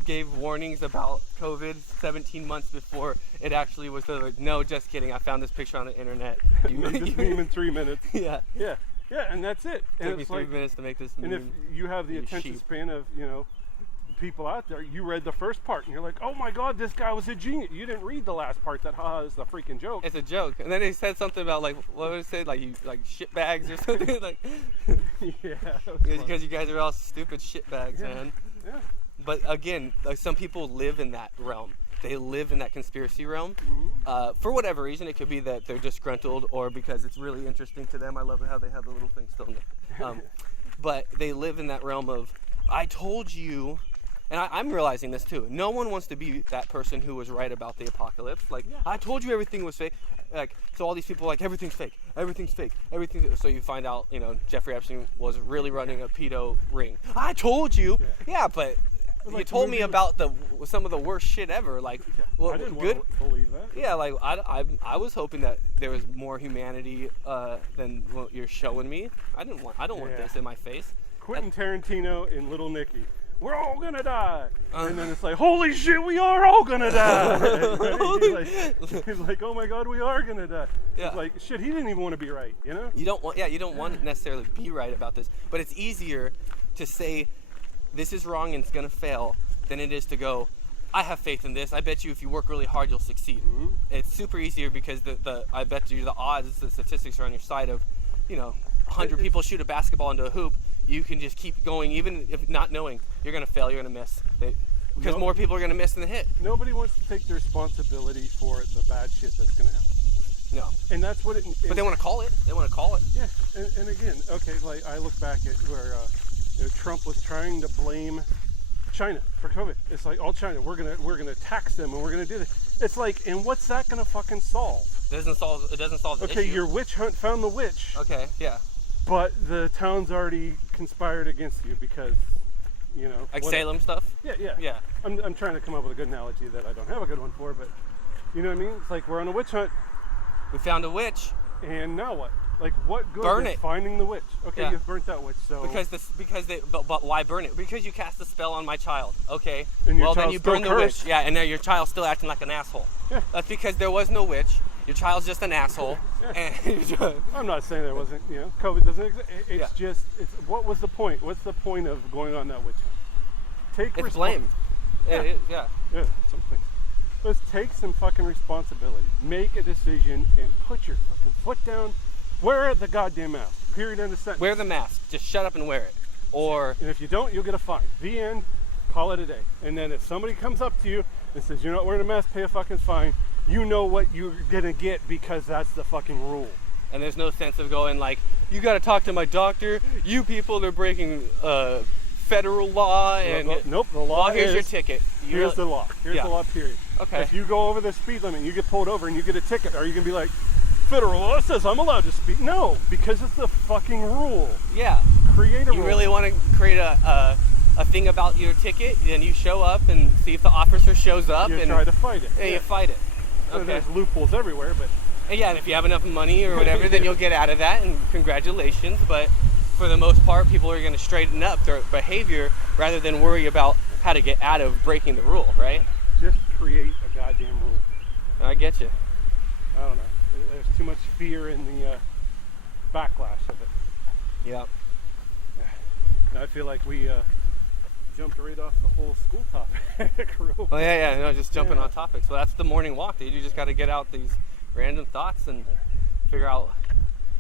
gave warnings about COVID 17 months before it actually was. No, just kidding. I found this picture on the internet. This meme in 3 minutes. Yeah, and that's it. It took me 3 minutes to make this meme. And if you have the attention span of people out there, you read the first part and you're like, oh my god, this guy was a genius. You didn't read the last part that is a freaking joke. It's a joke. And then they said something about like, what would it say, like you like shit bags or something. Like because you guys are all stupid shit bags, man. Yeah. But again, like some people live in that realm. They live in that conspiracy realm. For whatever reason. It could be that they're disgruntled or because it's really interesting to them. I love how they have the little thing still in there. But they live in that realm of, I told you. And I'm realizing this too. No one wants to be that person who was right about the apocalypse. Like, I told you everything was fake. Like, so all these people are like, everything's fake. Everything's fake. Everything. So you find out, Jeffrey Epstein was really running a pedo ring. I told you. Yeah, but you told me about some of the worst shit ever. Like, well, I didn't want to believe that. Yeah, like I was hoping that there was more humanity than what you're showing me. I don't want this in my face. Quentin Tarantino and Little Nicky. We're all gonna die, and then it's like, holy shit, we are all gonna die. He's like, oh my god, we are gonna die. Yeah. It's like, shit, he didn't even want to be right, you know? You don't want to necessarily be right about this, but it's easier to say this is wrong and it's gonna fail than it is to go, I have faith in this. I bet you if you work really hard, you'll succeed. It's super easier because I bet you the odds, the statistics are on your side of, 100 people shoot a basketball into a hoop. You can just keep going, even if not knowing you're going to fail, you're going to miss. Because more people are going to miss than hit. Nobody wants to take the responsibility for the bad shit that's going to happen. No. And that's what it... But they want to call it. Yeah. And again, okay, like I look back at where Trump was trying to blame China for COVID. It's like, all China, we're gonna tax them and we're going to do this. It's like, and what's that going to fucking solve? It doesn't solve the issue. Okay, your witch hunt found the witch. Okay, yeah. But the town's already conspired against you because, like Salem stuff? Yeah. I'm trying to come up with a good analogy that I don't have a good one for, but you know what I mean? It's like we're on a witch hunt. We found a witch. And now what? Like, what good burn is it. Finding the witch? Okay, you've burnt that witch, so... But why burn it? Because you cast a spell on my child, okay? And your then you burn the witch. Yeah, and now your child's still acting like an asshole. Yeah. That's because there was no witch. Your child's just an asshole. And I'm not saying there wasn't, COVID doesn't exist. It's just, what was the point? What's the point of going on that witch hunt? It's blame. Yeah, something. Let's take some fucking responsibility. Make a decision and put your fucking foot down. Wear the goddamn mask. Period. End of sentence. Wear the mask. Just shut up and wear it. And if you don't, you'll get a fine. The end. Call it a day. And then if somebody comes up to you and says, you're not wearing a mask, pay a fucking fine, you know what you're gonna get because that's the fucking rule. And there's no sense of going like, you gotta talk to my doctor, you people are breaking federal law, and nope, the law is, here's your ticket. Here's the law. Here's the law, period. Okay. If you go over the speed limit and you get pulled over and you get a ticket, are you gonna be like, federal law says I'm allowed to speed? No, because it's the fucking rule. Yeah. Create a rule. You really want to create a thing about your ticket, then you show up and see if the officer shows up. You try to fight it. And you fight it. Okay. There's loopholes everywhere, but... And if you have enough money or whatever, then you'll get out of that, and congratulations. But for the most part, people are going to straighten up their behavior rather than worry about how to get out of breaking the rule, right? Just create a goddamn rule. I get you. I don't know. There's too much fear in the backlash of it. Yeah. I feel like we jumped right off the whole school topic. Oh yeah, no, just jumping on topics. So that's the morning walk, dude. You just got to get out these random thoughts and figure out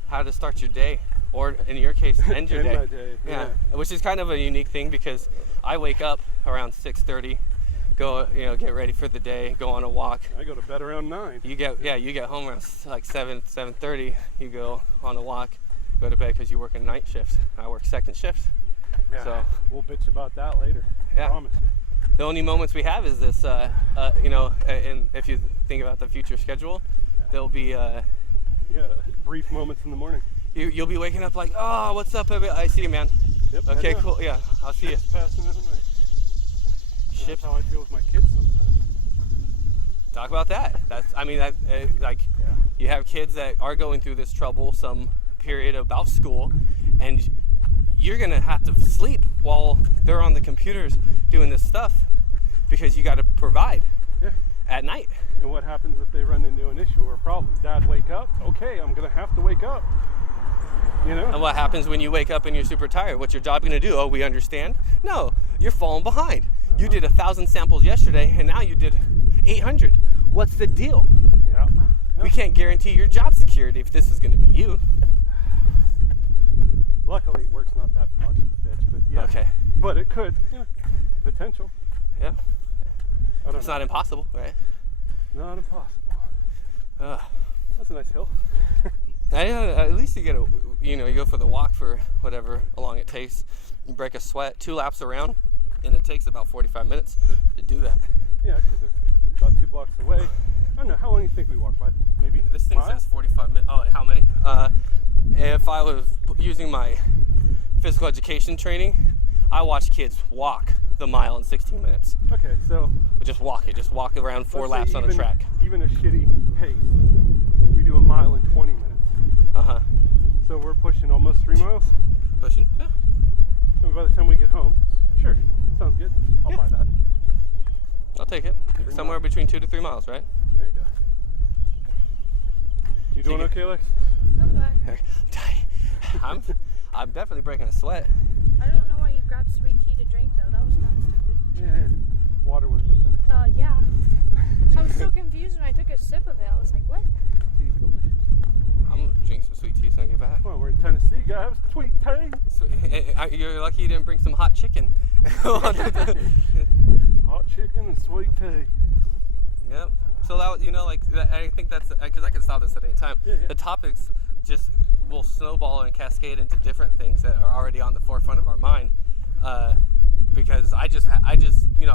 how to start your day, or in your case, end your day. Yeah, which is kind of a unique thing because I wake up around 6:30, go, get ready for the day, go on a walk. I go to bed around 9. You get home around like 7:30. You go on a walk, go to bed because you work a night shift. I work second shift. Yeah, so we'll bitch about that later. Yeah. I promise. The only moments we have is this, and if you think about the future schedule, there'll be brief moments in the morning. You'll be waking up like, oh, what's up, everybody? I see you, man. Yep, okay, cool. Yeah, I'll see you. Passing in the night. Shift. That's how I feel with my kids sometimes. Talk about that. You have kids that are going through this troublesome period about school, and you're gonna have to sleep while they're on the computers doing this stuff because you got to provide at night. And what happens if they run into an issue or a problem? Dad, wake up. Okay, I'm gonna have to wake up. And what happens when you wake up and you're super tired? What's your job gonna do? Oh, we understand. No, you're falling behind. You did 1,000 samples yesterday, and now you did 800. What's the deal? Yeah. We can't guarantee your job security if this is going to be you. Luckily, work's not that much of a bitch, but yeah. Okay. But it could. Yeah. Potential. Yeah. It's not impossible, right? Not impossible. That's a nice hill. At least you get you go for the walk for whatever long it takes. You break a sweat, 2 laps around, and it takes about 45 minutes to do that. Yeah, because they're about 2 blocks away. I don't know, how long do you think we walk by? Maybe this thing mile? says 45 minutes. Oh, how many? If I was using my physical education training, I watch kids walk the mile in 16 minutes. Okay, so Just walk around 4 laps on a track. Even a shitty pace, we do a mile in 20 minutes. So we're pushing almost 3 miles. Pushing. Yeah. And by the time we get home, sure, sounds good. I'll buy that. I'll take it. Somewhere between 2 to 3 miles, right? There you go. You doing okay, Lex? I'm fine. I'm definitely breaking a sweat. I don't know why you grabbed sweet tea to drink though. That was kind of stupid. Yeah. Water would have been better. Yeah. I was so confused when I took a sip of it. I was like, what? Tea's delicious. I'm gonna drink some sweet tea so I get back. Well, we're in Tennessee, guys. Sweet tea. You're lucky you didn't bring some hot chicken. Hot chicken and sweet tea. Yep. So that I think that's because I can stop this at any time. Yeah. The topics just will snowball and cascade into different things that are already on the forefront of our mind. Because I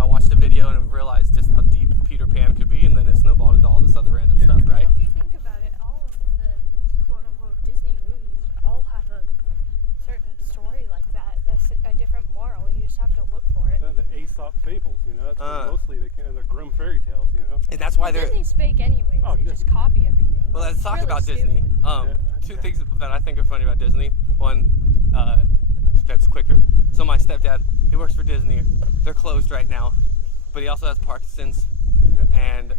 watched a video and realized just how deep Peter Pan could be, and then it snowballed into all this other random stuff, right? Well, if you think about it, all of the quote-unquote Disney movies all have a certain story like that, a different moral. You just have to look for it. The Aesop fables, that's mostly the Grimm fairy tales, And that's why they're Disney's fake anyways. Oh, They just copy everything. Well, let's talk Really about stupid. Disney. 2 things that I think are funny about Disney. One, that's quicker. So my stepdad, he works for Disney. They're closed right now, but he also has Parkinson's, and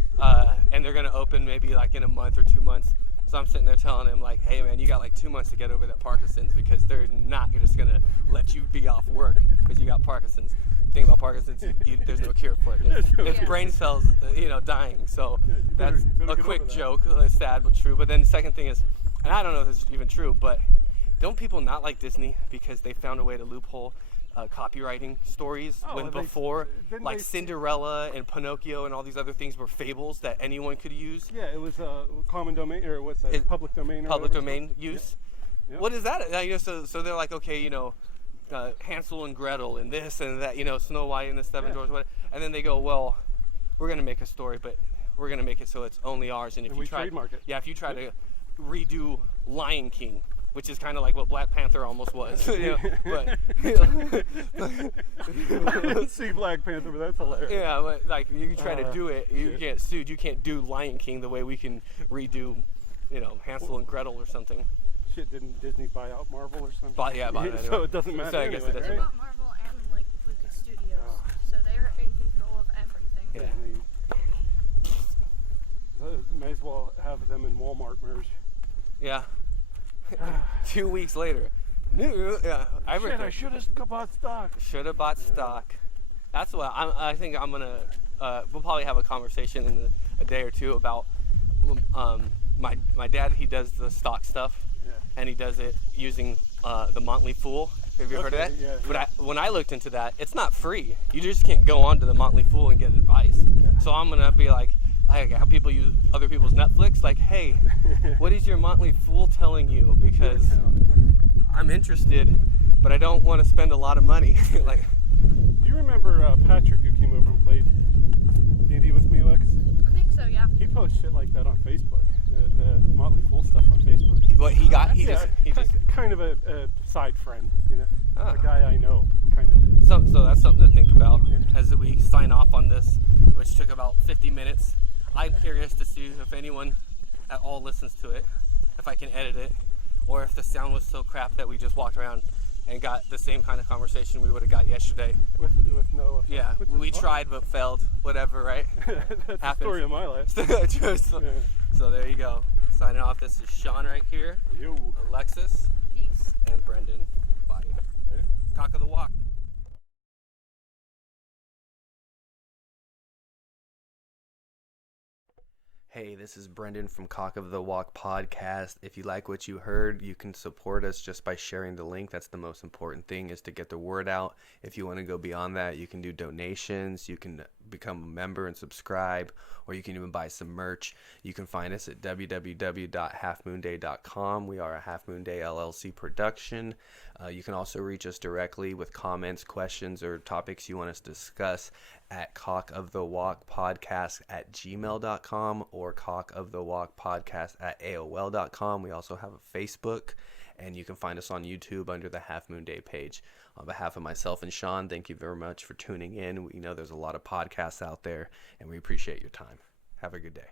they're gonna open maybe like in a month or 2 months. So I'm sitting there telling him like, hey man, you got like 2 months to get over that Parkinson's because they're not just gonna let you be off work because you got Parkinson's. The thing about Parkinson's, there's no cure for it. It's brain cells, dying. So that's a quick joke, sad but true. But then the second thing is, and I don't know if this is even true, but don't people not like Disney because they found a way to loophole copywriting stories when before, like Cinderella and Pinocchio and all these other things were fables that anyone could use? Yeah, it was common domain, or what's that? Public domain. Or public domain use. Yeah. What is that? So they're like, okay, Hansel and Gretel and this and that, Snow White and the Seven Dwarfs, whatever. And then they go, well, we're gonna make a story, but we're gonna make it so it's only ours. And if you try, trademark it. Yeah, if you try to redo Lion King, which is kind of like what Black Panther almost was. See Black Panther, but that's hilarious. Yeah, but like you try to do it, you get sued. You can't do Lion King the way we can redo, Hansel and Gretel or something. Shit, didn't Disney buy out Marvel or something? Bought it anyway. So it doesn't matter. So I guess it doesn't They bought Marvel and Lucas Studios, so they're in control of everything. Yeah. May as well have them in Walmart merge. Yeah. 2 weeks later. Everything. I should have bought stock. Should have bought stock. That's what I think I'm gonna. We'll probably have a conversation in a day or two about my dad. He does the stock stuff, and he does it using the Motley Fool, Have you heard of that? Yeah, But when I looked into that, it's not free. You just can't go on to the Motley Fool and get advice. Yeah. So I'm gonna be like how people use other people's Netflix. Like, hey, what is your Motley Fool telling you? Because I'm interested, but I don't want to spend a lot of money. Like, do you remember Patrick who came over and played D&D with me, Lex? I think so, yeah. He posts shit like that on Facebook. The Motley Fool stuff on Facebook. what he got, he Yeah, just kind of a side friend, you know, Ah. a guy I know, kind of. So that's something to think about as we sign off on this, which took about 50 minutes. I'm curious to see if anyone at all listens to it, if I can edit it, or if the sound was so crap that we just walked around and got the same kind of conversation we would have got yesterday. With no effect. Yeah, Which is we fine. tried but failed. Whatever, right? That's the Happens. story of my life. So there you go. Signing off. This is Shaun right here, Yo. Alexis, Peace. and Brendan. Bye. Later. Cock of the Walk. Hey, this is Brendan from Cock of the Walk Podcast. If you like what you heard, you can support us just by sharing the link. That's the most important thing, is to get the word out. If you want to go beyond that, you can do donations, you can become a member and subscribe, or you can even buy some merch. You can find us at www.halfmoonday.com. We are a Half Moon Day LLC production. You can also reach us directly with comments, questions, or topics you want us to discuss at CockoftheWalkPodcast@gmail.com or CockoftheWalkPodcast@AOL.com. We also have a Facebook, and you can find us on YouTube under the Half Moon Day page. On behalf of myself and Shaun, thank you very much for tuning in. We know there's a lot of podcasts out there, and we appreciate your time. Have a good day.